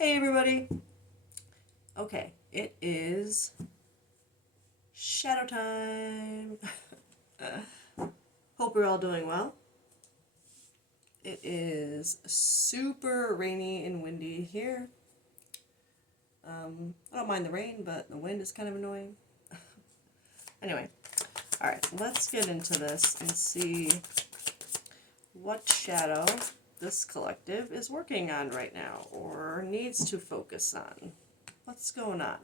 Hey everybody! Okay, it is shadow time! Hope you're all doing well. It is super rainy and windy here. I don't mind the rain, but the wind is kind of annoying. Anyway, alright, let's get into this and see what shadow this collective is working on right now or needs to focus on. What's going on?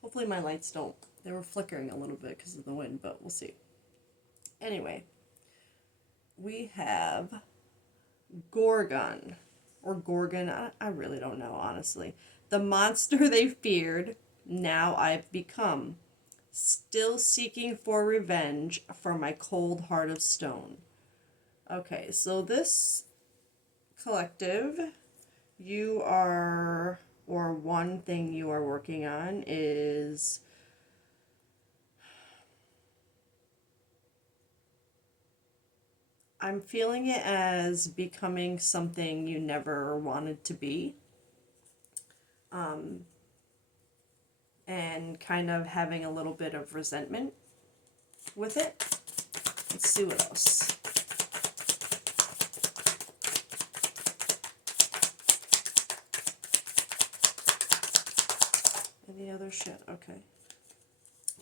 Hopefully my lights don't, they were flickering a little bit because of the wind, but we'll see. Anyway, we have Gorgon, or Gorgon, I really don't know, honestly. The monster they feared, now I've become. Still seeking for revenge for my cold heart of stone. Okay, so this collective, you are, or one thing you are working on is I'm feeling it as becoming something you never wanted to be. And kind of having a little bit of resentment with it. Let's see what else. Any other shit? Okay.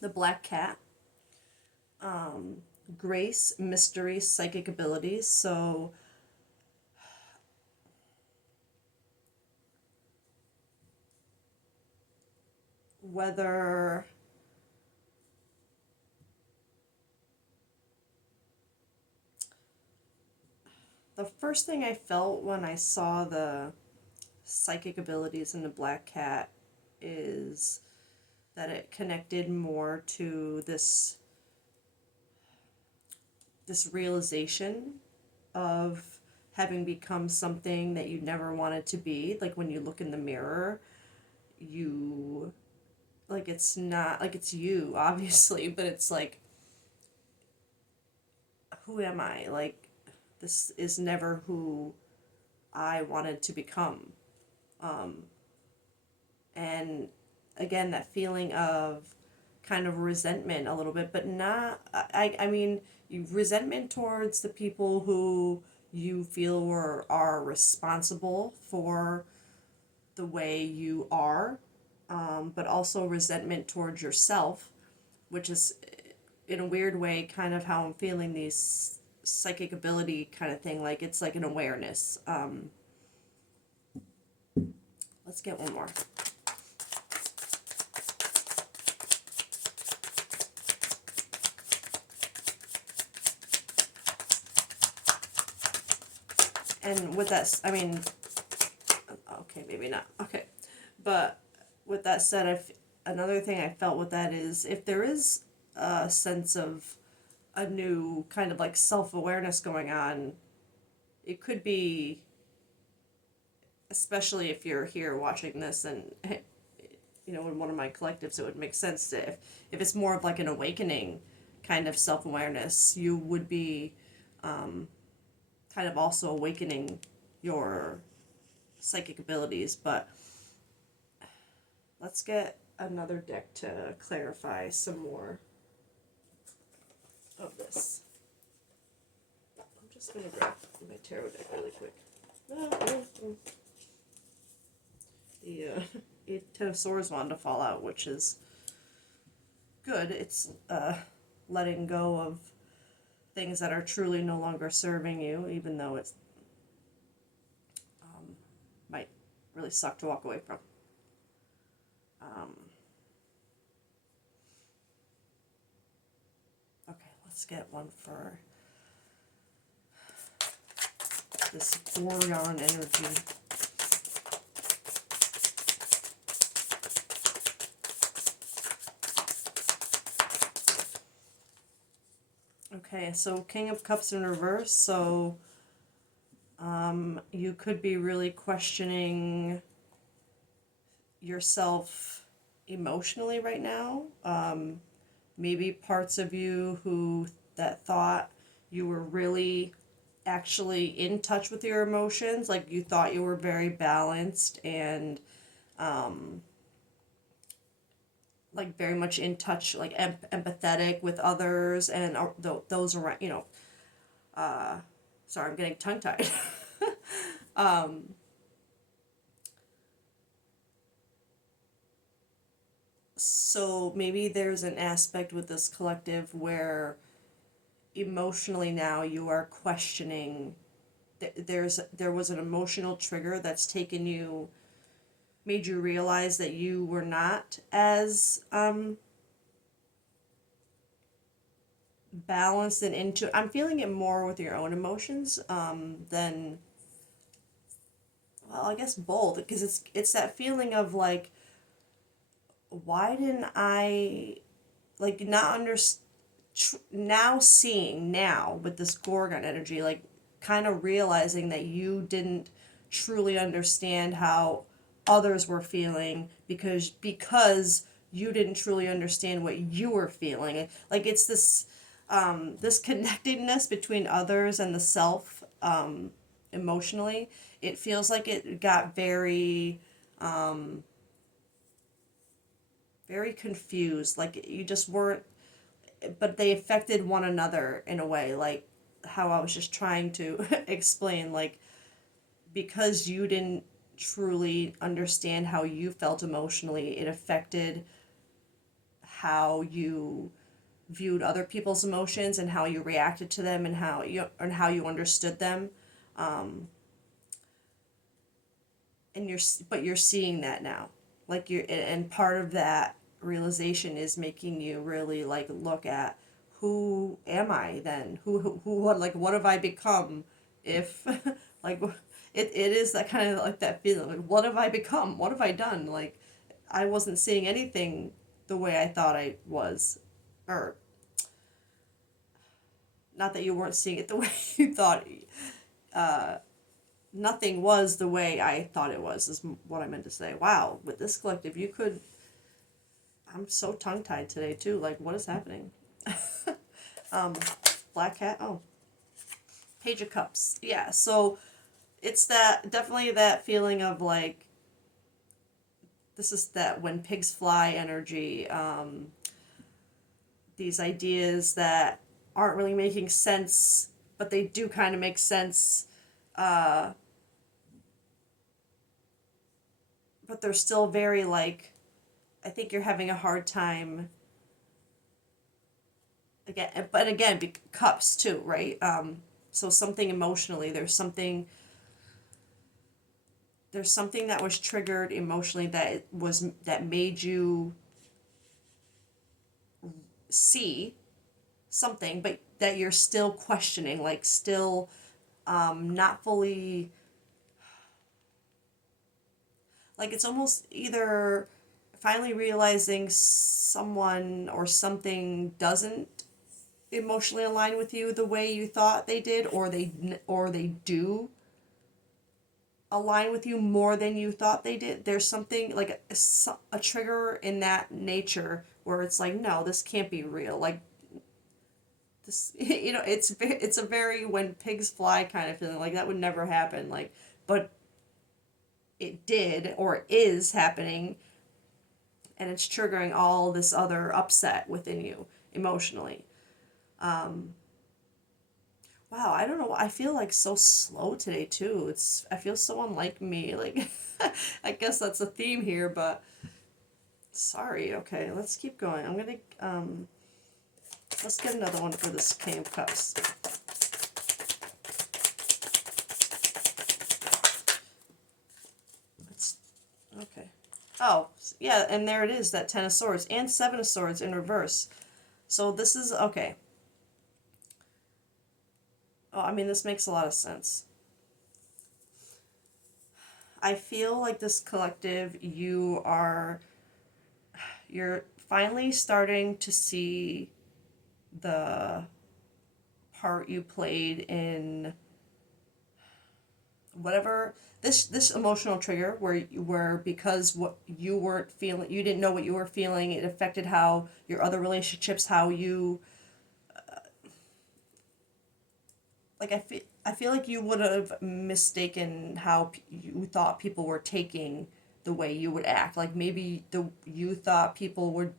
The Black Cat. Grace, mystery, psychic abilities. So whether the first thing I felt when I saw the psychic abilities in the Black Cat is that it connected more to this realization of having become something that you never wanted to be. Like when you look in the mirror, you like it's not like it's you obviously, but it's like, who am I? Like, this is never who I wanted to become. And again, that feeling of kind of resentment a little bit, but not, I mean, resentment towards the people who you feel are responsible for the way you are, but also resentment towards yourself, which is in a weird way kind of how I'm feeling these psychic ability kind of thing. Like it's like an awareness. Let's get one more. And with that, I mean, okay, maybe not. Okay, but with that said, another thing I felt with that is if there is a sense of a new kind of like self-awareness going on, it could be, especially if you're here watching this and you know in one of my collectives, it would make sense to if it's more of like an awakening kind of self-awareness, you would be kind of also awakening your psychic abilities. But let's get another deck to clarify some more of this. I'm just going to grab my tarot deck really quick. The Ten of Swords wanted to fall out, which is good. It's letting go of things that are truly no longer serving you, even though it's might really suck to walk away from. Okay, let's get one for this Gorgon energy. Okay, so King of Cups in reverse, so you could be really questioning yourself emotionally right now. Maybe parts of you that thought you were really actually in touch with your emotions. Like you thought you were very balanced and um, like very much in touch, like empathetic with others and those around. Uh, sorry, I'm getting tongue tied. um, so maybe there's an aspect with this collective where emotionally now you are questioning. There was an emotional trigger that's taken you, made you realize that you were not as balanced and into. I'm feeling it more with your own emotions than, well, I guess both, because it's that feeling of like, why didn't I, like, not understand, now seeing now with this Gorgon energy, like kind of realizing that you didn't truly understand how others were feeling because you didn't truly understand what you were feeling. Like it's this connectedness between others and the self, emotionally. It feels like it got very confused. Like you just weren't, but they affected one another in a way, like how I was just trying to explain, like because you didn't truly understand how you felt emotionally, it affected how you viewed other people's emotions and how you reacted to them and how you understood them. um, and you're seeing that now, like you're, and part of that realization is making you really like look at, who am I then, who what, like what have I become, if like it is that kind of like that feeling, like what have I become, what have I done, like I wasn't seeing anything the way I thought I was, or not that you weren't seeing it the way you thought, uh nothing was the way I thought it was, is what I meant to say. Wow, with this collective, you could. I'm so tongue tied today too. Like, what is happening? um, Black Cat. Oh, Page of Cups. Yeah. So it's that, definitely that feeling of like, this is that when pigs fly energy. These ideas that aren't really making sense, but they do kind of make sense. Uh, but they're still very like, I think you're having a hard time again, but again, cups too, right? So something emotionally, there's something that was triggered emotionally that made you see something, but that you're still questioning, like still not fully, like it's almost either finally realizing someone or something doesn't emotionally align with you the way you thought they did, or they do align with you more than you thought they did. There's something like a trigger in that nature where it's like, no, this can't be real. Like this, it's a very when pigs fly kind of feeling. Like that would never happen. Like, but it did or is happening, and it's triggering all this other upset within you emotionally. Um, Wow, I don't know. I feel like so slow today too. I feel so unlike me. Like I guess that's a theme here, but sorry. Okay, let's keep going. I'm gonna let's get another one for this King of Cups. Let's okay. Oh, yeah, and there it is, that Ten of Swords and Seven of Swords in reverse. So this is okay. Oh, I mean, this makes a lot of sense. I feel like this collective, you're finally starting to see the part you played in whatever this emotional trigger where because what you weren't feeling, you didn't know what you were feeling, it affected how your other relationships, how you like, I feel like you would have mistaken how you thought people were taking the way you would act. Like maybe you thought people would.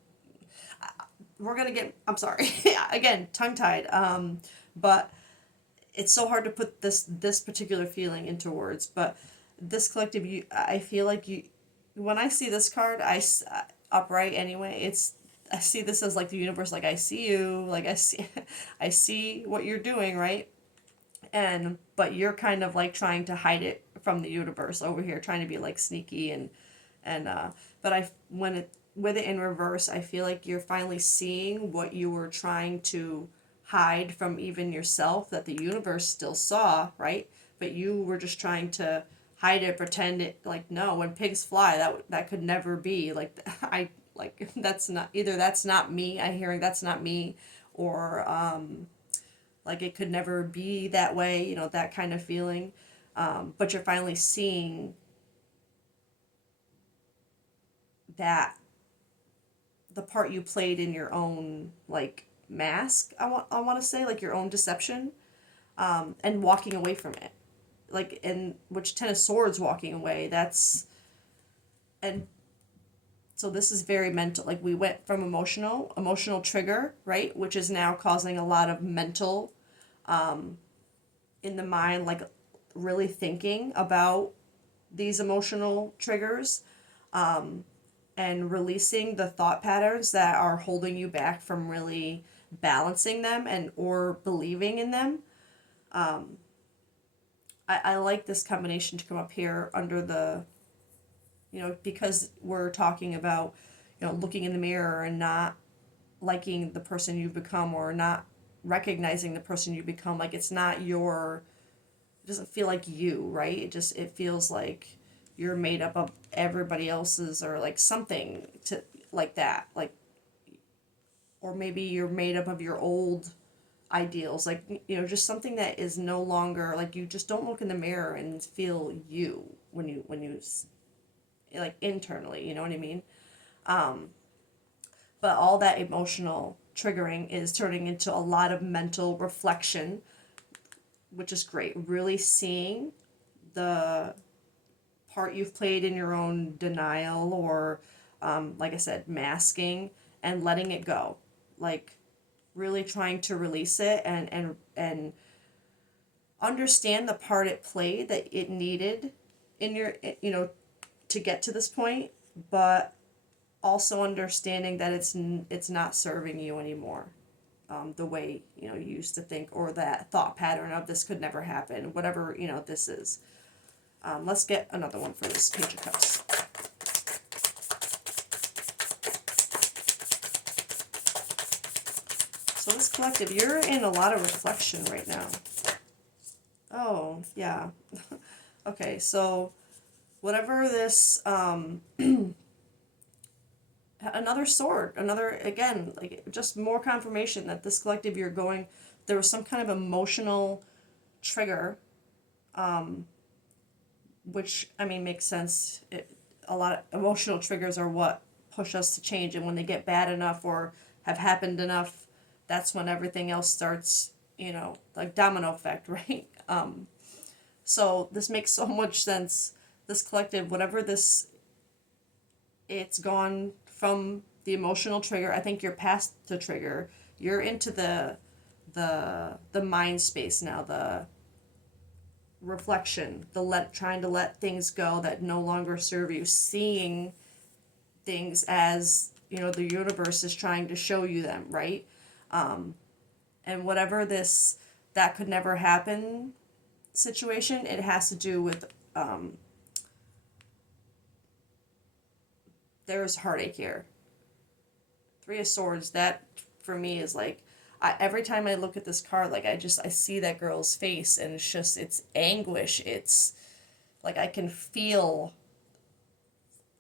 We're gonna get. I'm sorry. Again, tongue tied. But it's so hard to put this particular feeling into words. But this collective, I feel like you. When I see this card, upright anyway. I see this as like the universe. Like I see you. Like I see, I see what you're doing. Right. And but you're kind of like trying to hide it from the universe over here, trying to be like sneaky and but I when it with it in reverse, I feel like you're finally seeing what you were trying to hide from even yourself, that the universe still saw, right? But you were just trying to hide it, pretend it. Like, no, when pigs fly, that could never be. Like I like that's not, either that's not me, I hearing that's not me, or like it could never be that way, that kind of feeling. But you're finally seeing that the part you played in your own like mask, I want to say, like your own deception, and walking away from it, like, in which Ten of Swords, walking away, that's, and so this is very mental. Like we went from emotional trigger, right, which is now causing a lot of mental, in the mind, like really thinking about these emotional triggers, and releasing the thought patterns that are holding you back from really balancing them and or believing in them. I like this combination to come up here under the, because we're talking about, looking in the mirror and not liking the person you've become, or not recognizing the person you become. Like it's not your, it doesn't feel like you, right? It feels like you're made up of everybody else's, or like something to like that, like, or maybe you're made up of your old ideals, like, just something that is no longer, like, you just don't look in the mirror and feel you when you like internally, you know what I mean? But all that emotional triggering is turning into a lot of mental reflection, which is great. Really seeing the part you've played in your own denial, or, like I said, masking, and letting it go. Like really trying to release it, and understand the part it played that it needed in your, to get to this point, but also understanding that it's not serving you anymore, the way you used to think, or that thought pattern of this could never happen, whatever this is. Let's get another one for this Page of Cups. So this collective, you're in a lot of reflection right now. Oh, yeah. Okay, so whatever this, another sword, another, again, like just more confirmation that this collective, there was some kind of emotional trigger, which, I mean, makes sense. A lot of emotional triggers are what push us to change, and when they get bad enough or have happened enough, that's when everything else starts, like domino effect, right? So this makes so much sense. This collective, whatever this, it's gone from the emotional trigger. I think you're past the trigger. You're into the mind space now, the reflection, trying to let things go that no longer serve you, seeing things as, the universe is trying to show you them, right? And whatever this that could never happen situation, it has to do with, there's heartache here. Three of Swords, that for me is like, every time I look at this card, like I see that girl's face, and it's anguish. It's like I can feel,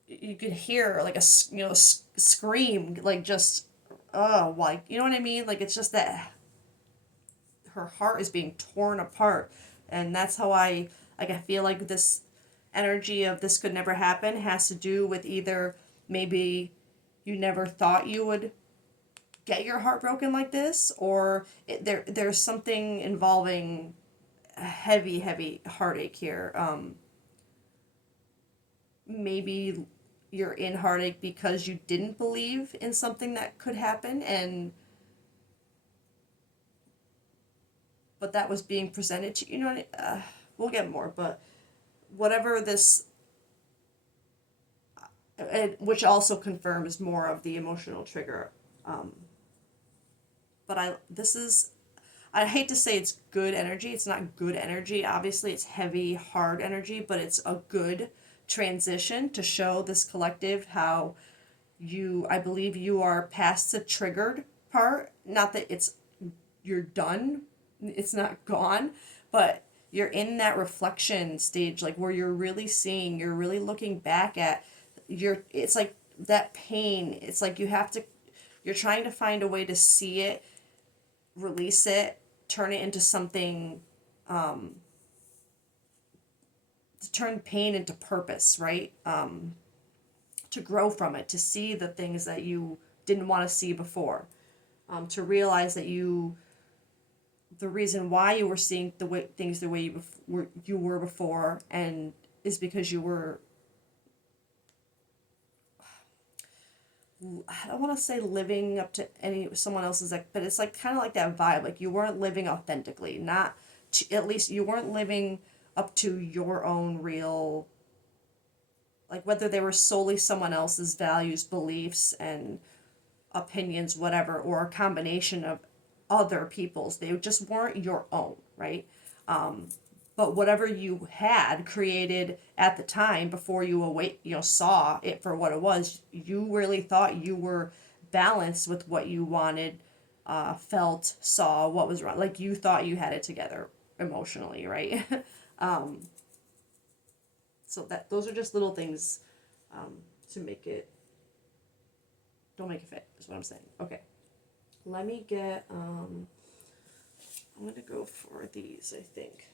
you can hear like a scream, like just, oh, like, you know what I mean? Like it's just that her heart is being torn apart, and that's how I feel like this energy of this could never happen has to do with either maybe you never thought you would get your heart broken like this, or there's something involving heavy heartache here. Maybe you're in heartache because you didn't believe in something that could happen, and but that was being presented to you. You know what we'll get more, but whatever this, which also confirms more of the emotional trigger. Um, but this is, I hate to say it's good energy. It's not good energy. Obviously, it's heavy, hard energy, but it's a good transition to show this collective how I believe you are past the triggered part. Not that you're done, it's not gone, but you're in that reflection stage, like where you're really looking back at it's like that pain. It's like you're trying to find a way to see it, release it, turn it into something, to turn pain into purpose, right? To grow from it, to see the things that you didn't want to see before, to realize that the reason why you were seeing the way things the way you were before, and is because you were, I don't want to say living up to someone else's, like, but it's like kind of like that vibe, like you weren't living authentically, not at least you weren't living up to your own real, like whether they were solely someone else's values, beliefs, and opinions, whatever, or a combination of other people's. They just weren't your own, right? But whatever you had created at the time before saw it for what it was, you really thought you were balanced with what you wanted, felt, saw, what was wrong. Like you thought you had it together emotionally, right? So that those are just little things, to make it, don't make it fit, is what I'm saying. Okay. Let me get, I'm going to go for these, I think.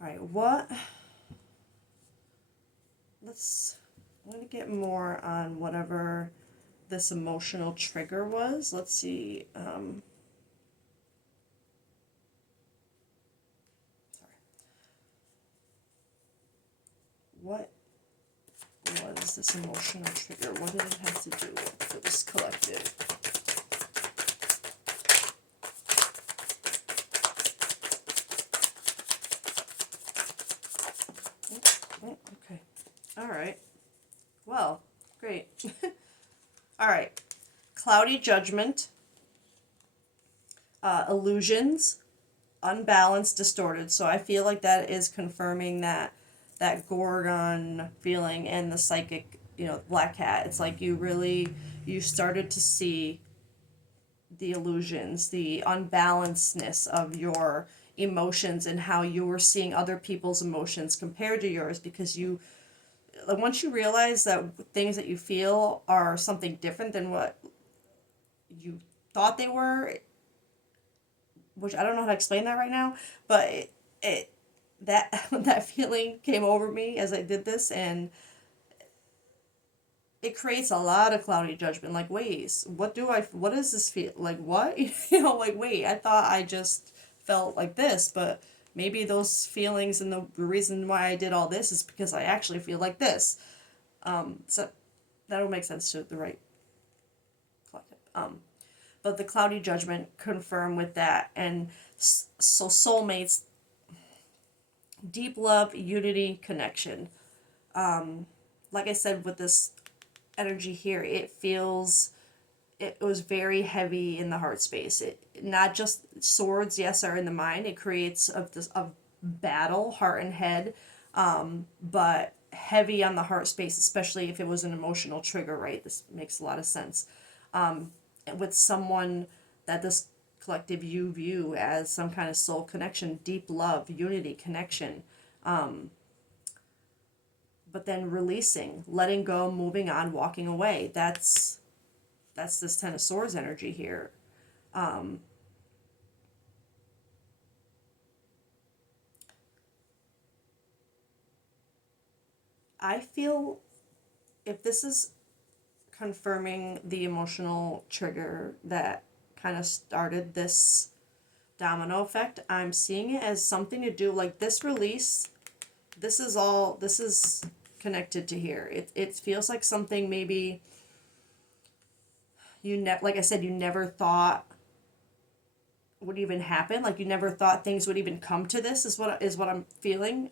All right, I'm going to get more on whatever this emotional trigger was. Let's see. Sorry. What was this emotional trigger? What did it have to do with for this collective? Okay. All right. Well, great. All right. Cloudy judgment, illusions, unbalanced, distorted. So I feel like that is confirming that Gorgon feeling and the psychic, black cat. It's like you started to see the illusions, the unbalancedness of your emotions and how you were seeing other people's emotions compared to yours, because like once you realize that things that you feel are something different than what you thought they were, which I don't know how to explain that right now, but it that that feeling came over me as I did this, and it creates a lot of cloudy judgment. Like, wait, what does this feel like? What like, wait, I thought I just felt like this, but maybe those feelings and the reason why I did all this is because I actually feel like this. So that'll make sense to the right collective. But the cloudy judgment confirm with that, and so soulmates, deep love, unity, connection. Like I said, with this energy here, it was very heavy in the heart space. It not just swords, yes, are in the mind. It creates of battle, heart and head, but heavy on the heart space, especially if it was an emotional trigger. Right, this makes a lot of sense. With someone that this collective you view as some kind of soul connection, deep love, unity, connection, but then releasing, letting go, moving on, walking away. That's this Ten of Swords energy here. I feel if this is confirming the emotional trigger that kind of started this domino effect. I'm seeing it as something to do like this release. This is connected to here. It feels like something maybe like I said, you never thought would even happen. Like you never thought things would even come to this is what I'm feeling.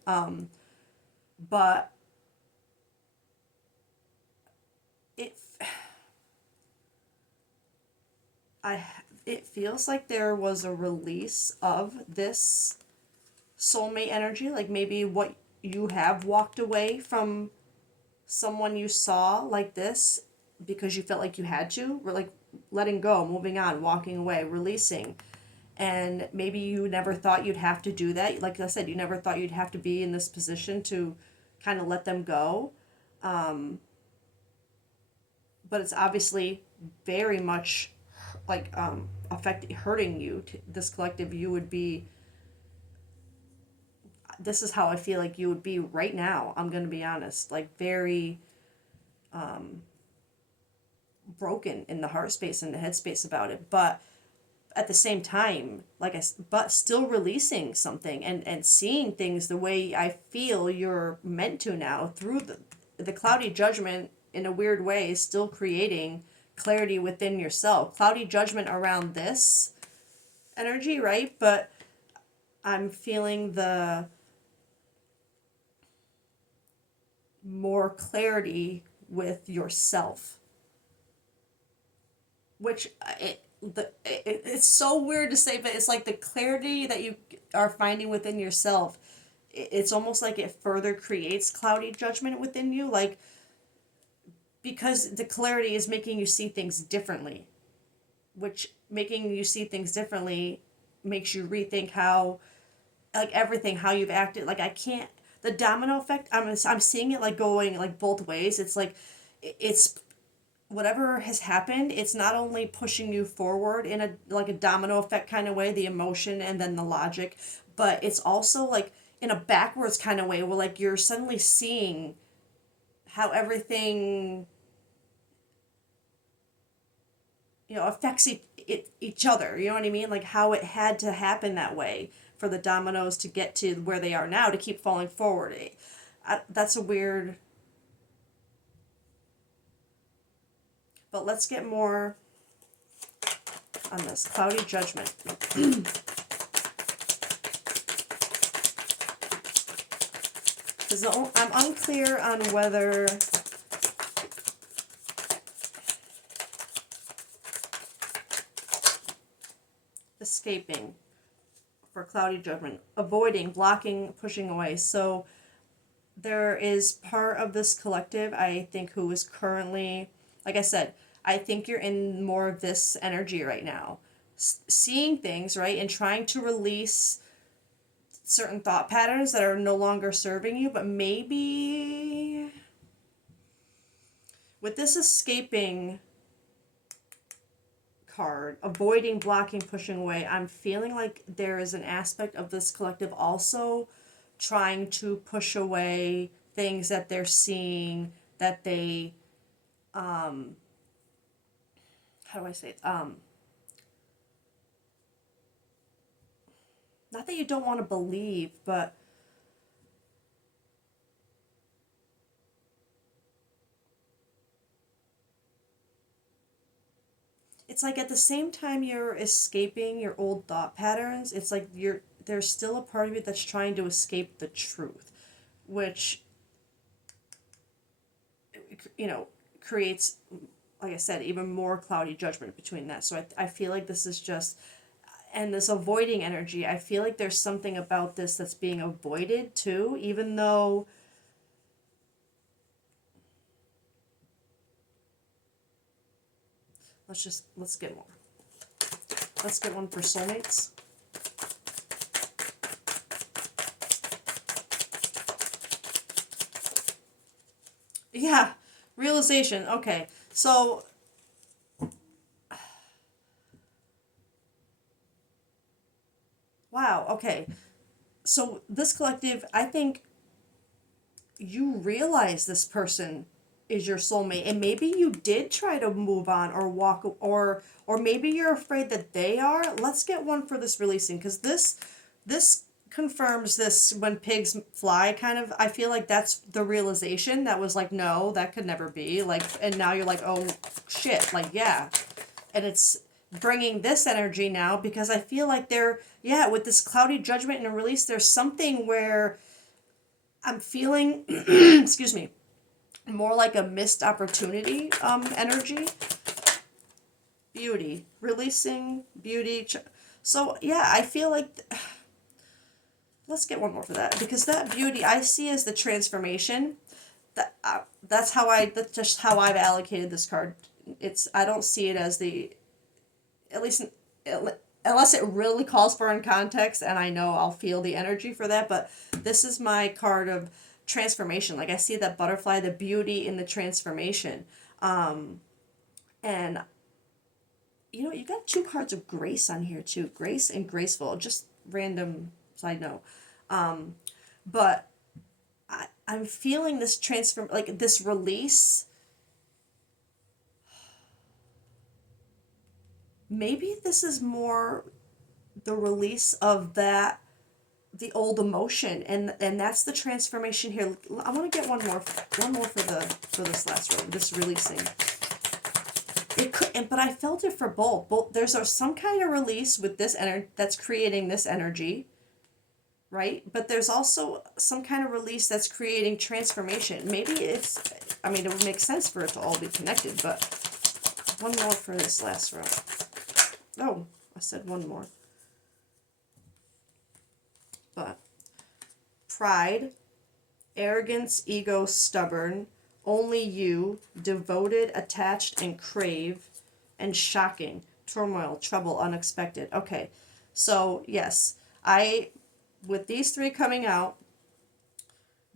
But it I it feels like there was a release of this soulmate energy, like maybe what you have walked away from someone you saw like this because you felt like you had to, or like letting go, moving on, walking away, releasing. And maybe you never thought you'd have to do that. Like I said, you never thought you'd have to be in this position to kind of let them go. But it's obviously very much like hurting you. This collective, you would be. This is how I feel like you would be right now. I'm gonna be honest, like very broken in the heart space and the head space about it, but at the same time, but still releasing something and seeing things the way I feel you're meant to now through the cloudy judgment in a weird way is still creating clarity within yourself. Cloudy judgment around this energy, right? But I'm feeling the more clarity with yourself, which it's so weird to say, but it's like the clarity that you are finding within yourself. It's almost like it further creates cloudy judgment within you, like because the clarity is making you see things differently, which making you see things differently makes you rethink how, like everything, how you've acted. Like I can't, the domino effect. I'm seeing it like going like both ways. It's like it's whatever has happened, it's not only pushing you forward in a like a domino effect kind of way, the emotion and then the logic, but it's also like in a backwards kind of way where like you're suddenly seeing how everything affects each other. You know what I mean? Like how it had to happen that way for the dominoes to get to where they are now to keep falling forward. That's a weird. But let's get more on this cloudy judgment. Because I'm unclear on whether escaping for cloudy judgment, avoiding, blocking, pushing away. So there is part of this collective, I think, who is currently, like I said, I think you're in more of this energy right now. Seeing things, right, and trying to release certain thought patterns that are no longer serving you, but maybe with this escaping card, avoiding, blocking, pushing away, I'm feeling like there is an aspect of this collective also trying to push away things that they're seeing that they how do I say it? Not that you don't want to believe, but it's like at the same time you're escaping your old thought patterns, it's like there's still a part of you that's trying to escape the truth, which creates, like I said, even more cloudy judgment between that. So I feel like this is just, and this avoiding energy, I feel like there's something about this that's being avoided too, even though let's get more. Let's get one for soulmates. Yeah, realization. Okay, so wow. Okay, so this collective, I think you realize this person is your soulmate, and maybe you did try to move on or walk, or maybe you're afraid that they are. Let's get one for this releasing, because this confirms this when pigs fly kind of. I feel like that's the realization that was like, no, that could never be, like, and now you're like, oh shit, like, yeah. And it's bringing this energy now, because I feel like they're, yeah, with this cloudy judgment and release, there's something where I'm feeling excuse me, more like a missed opportunity energy. Beauty, releasing beauty. So yeah, I feel like let's get one more for that, because that beauty I see as the transformation. That's just how I've allocated this card. It's, I don't see it as the, at least unless it really calls for in context, and I know I'll feel the energy for that, but this is my card of transformation. Like, I see that butterfly, the beauty in the transformation. And you know, you got two cards of grace on here too, grace and graceful, just random side note. But I'm feeling this transform, like this release. Maybe this is more the release of that, the old emotion, and that's the transformation here. I want to get one more for this last one, this releasing. It could, but I felt it for both. There's some kind of release with this energy that's creating this energy, right? But there's also some kind of release that's creating transformation. Maybe it's, I mean, it would make sense for it to all be connected, but one more for this last round. Oh, I said one more. But pride, arrogance, ego, stubborn, only you, devoted, attached, and crave, and shocking, turmoil, trouble, unexpected. Okay, so yes, with these three coming out,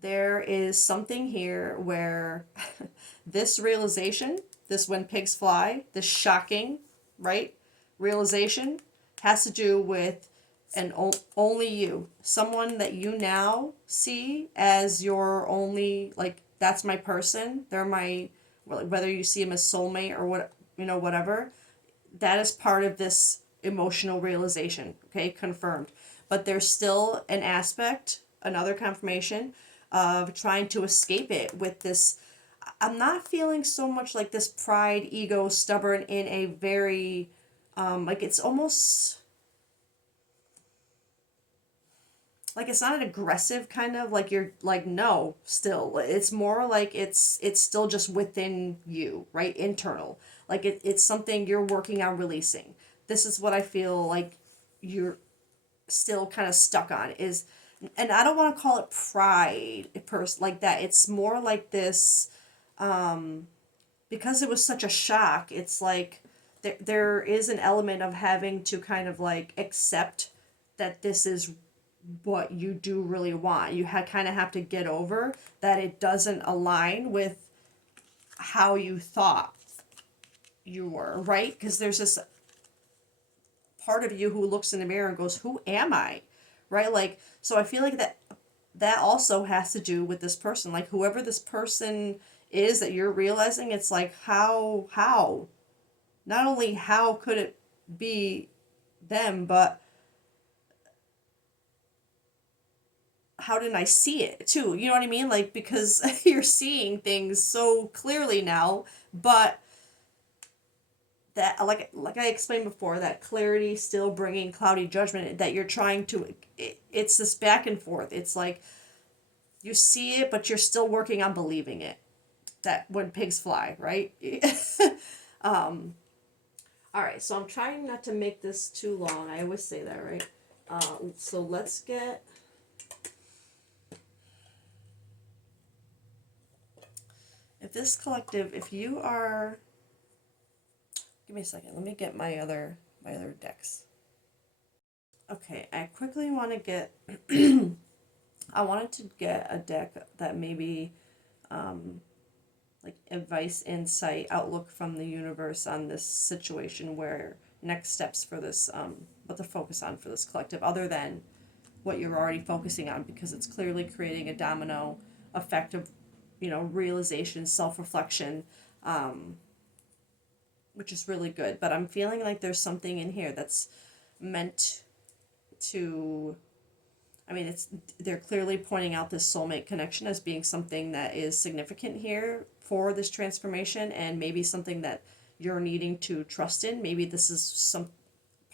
there is something here where this realization, this when pigs fly, this shocking, right, realization has to do with an only you, someone that you now see as your only, like, that's my person, they're my, whether you see them as soulmate or what, you know, whatever, that is part of this emotional realization, okay, confirmed. But there's still an aspect, another confirmation of trying to escape it with this. I'm not feeling so much like this pride, ego, stubborn in a very, like, it's almost like, it's not an aggressive kind of, like, you're like, no, still it's more like it's still just within you, right, internal, like it's something you're working on releasing. This is what I feel like you're still kind of stuck on is, and I don't want to call it pride like that, it's more like this, because it was such a shock, it's like there is an element of having to kind of like accept that this is what you do really want. You kind of have to get over that it doesn't align with how you thought you were, right? Because there's this part of you who looks in the mirror and goes, who am I? Right? Like, so I feel like that also has to do with this person. Like, whoever this person is that you're realizing, it's like, how? Not only how could it be them, but how didn't I see it too? You know what I mean? Like, because you're seeing things so clearly now, but that, like I explained before, that clarity still bringing cloudy judgment, that you're trying to, it's this back and forth. It's like you see it, but you're still working on believing it. That when pigs fly, right? All right, so I'm trying not to make this too long. I always say that, right? So let's get. If this collective, if you are, give me a second. Let me get my other decks. Okay, I quickly want to get. I wanted to get a deck that maybe, like advice, insight, outlook from the universe on this situation, where next steps for this, what to focus on for this collective, other than what you're already focusing on, because it's clearly creating a domino effect of realization, self-reflection, which is really good. But I'm feeling like there's something in here that's meant to, I mean, they're clearly pointing out this soulmate connection as being something that is significant here for this transformation, and maybe something that you're needing to trust in. Maybe this is some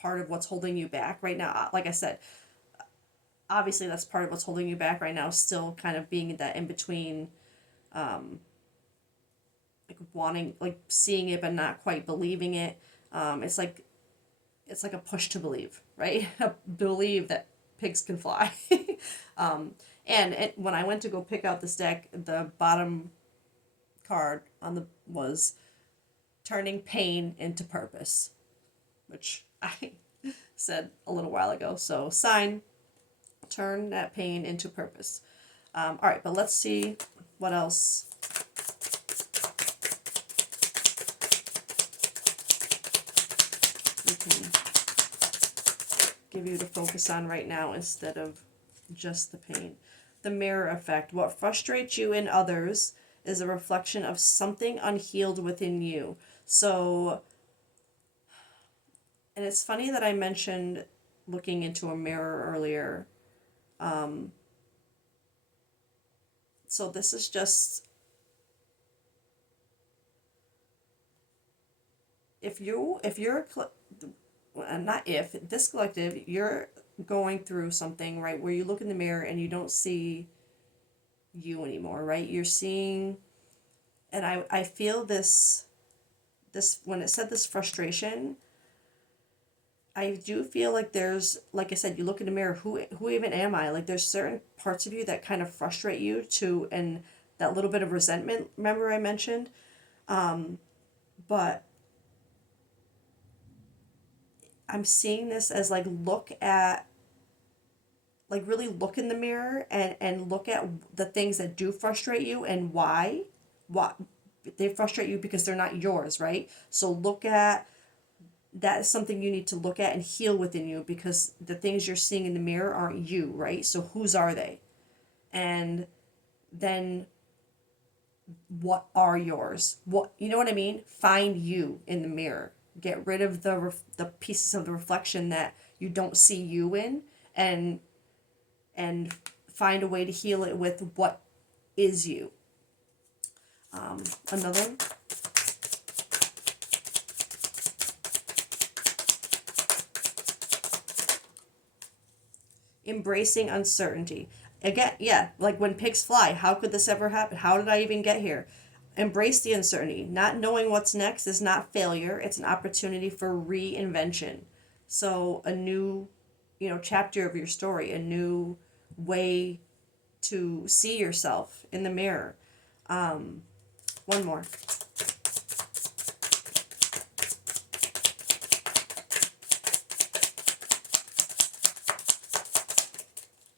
part of what's holding you back right now. Like I said, obviously that's part of what's holding you back right now, still kind of being that in between, like wanting, like seeing it but not quite believing it. It's like a push to believe, right? Believe that pigs can fly. And when I went to go pick out this deck, the bottom card on the was turning pain into purpose, which I said a little while ago. So sign, turn that pain into purpose. All right, but let's see what else. We can give you to focus on right now instead of just the pain. The mirror effect. What frustrates you in others is a reflection of something unhealed within you. So, and it's funny that I mentioned looking into a mirror earlier. So this is just, if you're not if this collective, you're going through something, right, where you look in the mirror and you don't see you anymore, right? You're seeing, and I feel this when it said this frustration, I do feel like there's, like I said, you look in the mirror, who even am I? Like there's certain parts of you that kind of frustrate you to, and that little bit of resentment, remember I mentioned, but I'm seeing this as like, really look in the mirror and look at the things that do frustrate you and why they frustrate you, because they're not yours, right? So look at that is something you need to look at and heal within you, because the things you're seeing in the mirror aren't you, right? So whose are they? And then what are yours? What, you know what I mean? Find you in the mirror. Get rid of the pieces of the reflection that you don't see you in, and find a way to heal it with what is you. Another. Embracing uncertainty. Again, yeah, like when pigs fly, how could this ever happen? How did I even get here? Embrace the uncertainty. Not knowing what's next is not failure, it's an opportunity for reinvention. So, a new, chapter of your story, a new way to see yourself in the mirror. One more.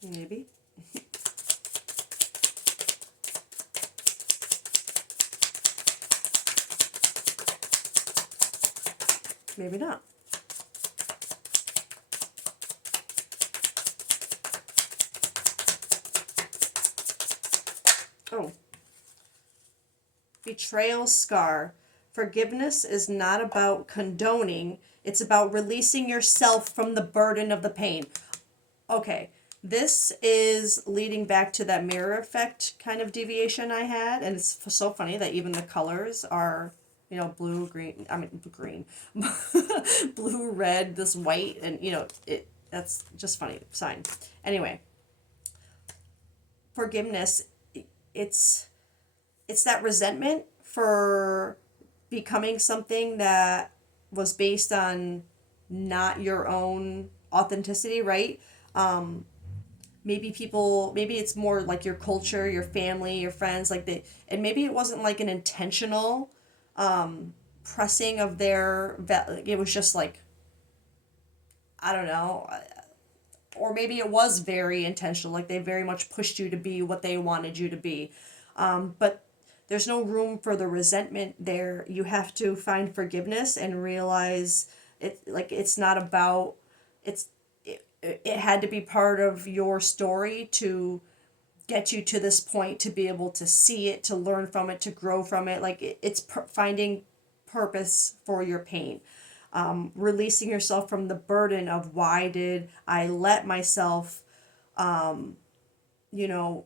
Maybe. Maybe not. Oh. Betrayal scar. Forgiveness is not about condoning, it's about releasing yourself from the burden of the pain. Okay, this is leading back to that mirror effect kind of deviation I had, and it's so funny that even the colors are, blue, green, green, blue, red, this white, and that's just funny sign. Anyway, forgiveness, it's that resentment for becoming something that was based on not your own authenticity, right? Maybe it's more like your culture, your family, your friends, and maybe it wasn't like an intentional pressing of it was just like, I don't know, or maybe it was very intentional, like they very much pushed you to be what they wanted you to be. But there's no room for the resentment there. You have to find forgiveness and realize it's not about, it had to be part of your story to get you to this point to be able to see it, to learn from it, to grow from it. Like it's finding purpose for your pain. Releasing yourself from the burden of why did I let myself, you know,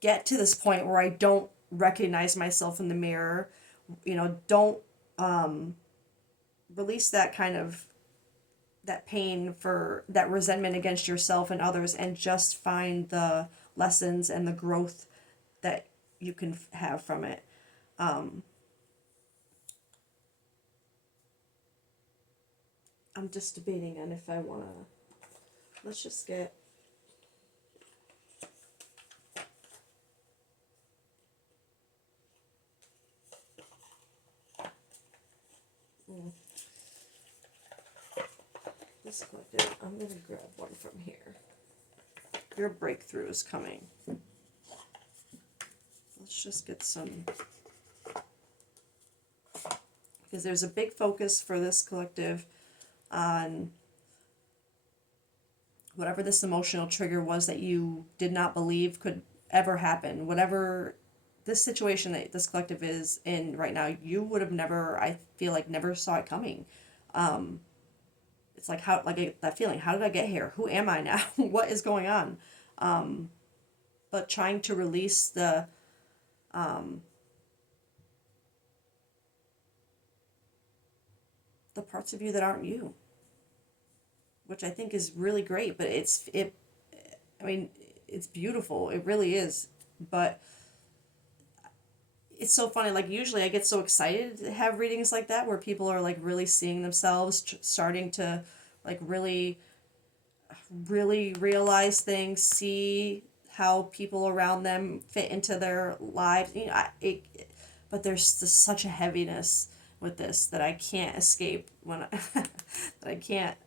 get to this point where I don't recognize myself in the mirror. Don't release that kind of that pain, for that resentment against yourself and others, and just find the lessons and the growth that you can have from it. I'm just debating on if I want to, let's just get, this collective, I'm going to grab one from here. Your breakthrough is coming. Let's just get some, because there's a big focus for this collective on whatever this emotional trigger was that you did not believe could ever happen. Whatever this situation that this collective is in right now, you would have never, I feel like, never saw it coming. It's like, how, like that feeling, how did I get here? Who am I now? What is going on? But trying to release the parts of you that aren't you, which I think is really great. But I mean, it's beautiful. It really is. But it's so funny. Like, usually I get so excited to have readings like that where people are like really seeing themselves, starting to like really, really realize things, see how people around them fit into their lives. But there's just such a heaviness with this that I can't escape when that I can't,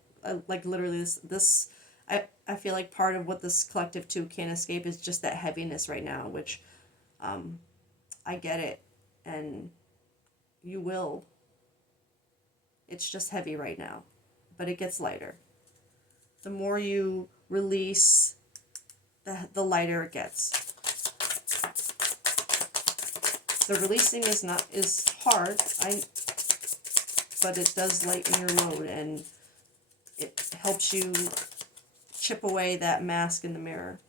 like, literally this I feel like part of what this collective too can't escape is just that heaviness right now, which I get it, and you will. It's just heavy right now, but it gets lighter. The more you release, the lighter it gets. The releasing is hard, but it does lighten your load, and it helps you chip away that mask in the mirror.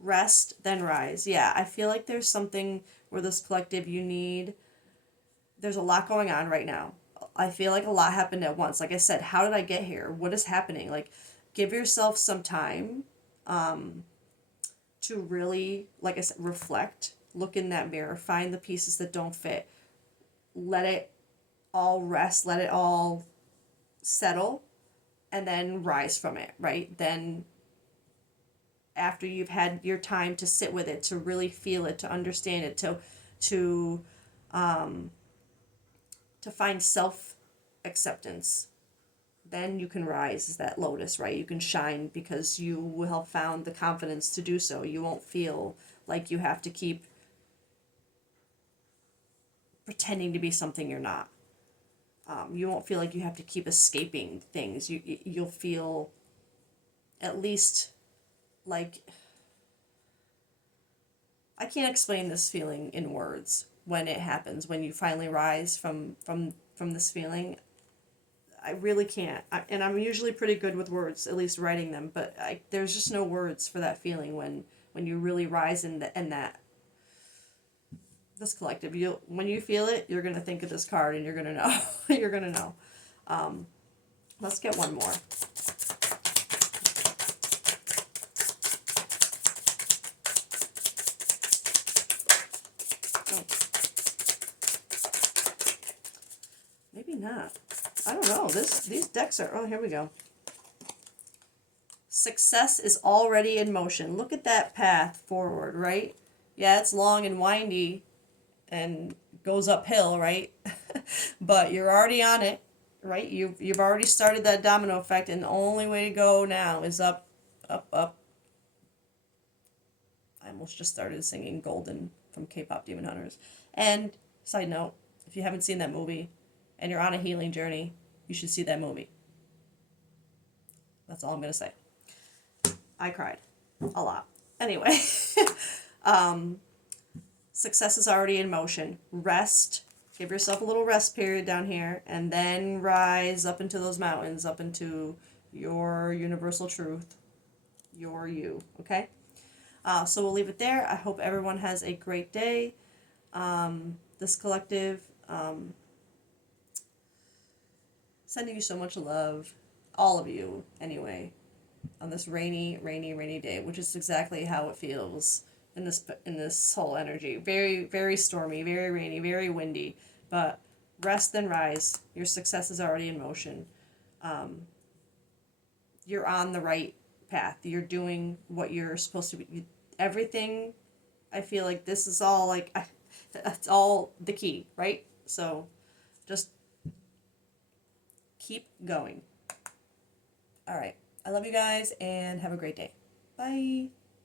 Rest, then rise. Yeah, I feel like there's something where this collective there's a lot going on right now. I feel like a lot happened at once. Like I said, how did I get here? What is happening? Like, give yourself some time to really, like I said, reflect, look in that mirror, find the pieces that don't fit, let it all rest, let it all settle, and then rise from it, right? Then after you've had your time to sit with it, to really feel it, to understand it, to find self acceptance, then you can rise as that lotus, right? You can shine because you will have found the confidence to do so. You won't feel like you have to keep pretending to be something you're not. You won't feel like you have to keep escaping things. You'll feel at least like, I can't explain this feeling in words when it happens, when you finally rise from this feeling. I really can't. And I'm usually pretty good with words, at least writing them, but there's just no words for that feeling when you really rise in that this collective. When you feel it, you're going to think of this card and you're going to know. You're going to know. Let's get one more. Oh. Maybe not. I don't know. These decks are, oh, here we go. Success is already in motion. Look at that path forward, right? Yeah, it's long and windy and goes uphill, right? But you're already on it, right? You've already started that domino effect, and the only way to go now is up, up, up. I almost just started singing Golden from K-pop Demon Hunters. And side note, if you haven't seen that movie and you're on a healing journey, you should see that movie. That's all I'm going to say. I cried a lot. Anyway, success is already in motion. Rest. Give yourself a little rest period down here, and then rise up into those mountains, up into your universal truth, your you. Okay? So we'll leave it there. I hope everyone has a great day. This collective, sending you so much love, all of you, anyway, on this rainy, rainy, rainy day, which is exactly how it feels in this whole energy. Very, very stormy, very rainy, very windy. But rest and rise. Your success is already in motion. You're on the right path. You're doing what you're supposed to be. Everything. I feel like this is all like that's all the key, right? So just keep going. All right. I love you guys and have a great day. Bye.